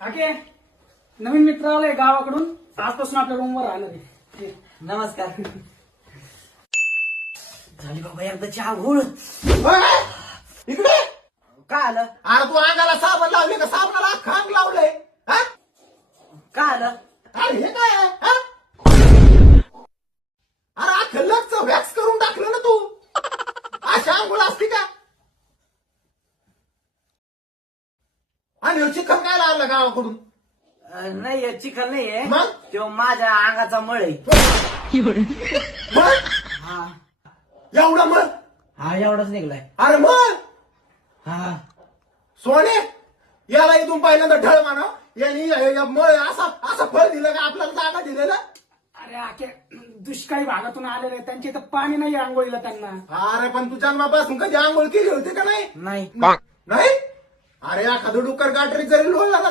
आके नवीन मित्र आलाय गावाकडून, आजपासून आपल्या रूमवर राहणार आहे. नमस्कार. झाली बाबा एकदाची आंघोळ. इकडे काय आलं? अरे तू अंगाला साबण लावले का साबणाला खांग लावलंय? हा? काय आलं? अरे हे काय आहे? हा? अरे खल्लकचं वॅक्स करून टाकलं ना तू. अशा आंघोळ असते का? आणि चिखल काय लागलं गावाकडून? नाही चिखल नाहीये, मग? तो माझ्या अंगाचा मळ आहे. मग हा एवढं मग? हा एवढाच निघलाय. अरे मग हा सोने याला इथून पहिल्यांदा ढळ माना. यांनी मग असं फळ दिलं का आपल्याला जागा दिलेलं? अरे आके दुष्काळी भागातून आलेले, त्यांच्या इथं पाणी नाही आंघोळीला त्यांना. अरे पण तू जन्मापासून कधी आंघोळ केली होती का नाही? नाही. नाही. अरे एखादं डुक्कर गाठरी जरी लोळला ना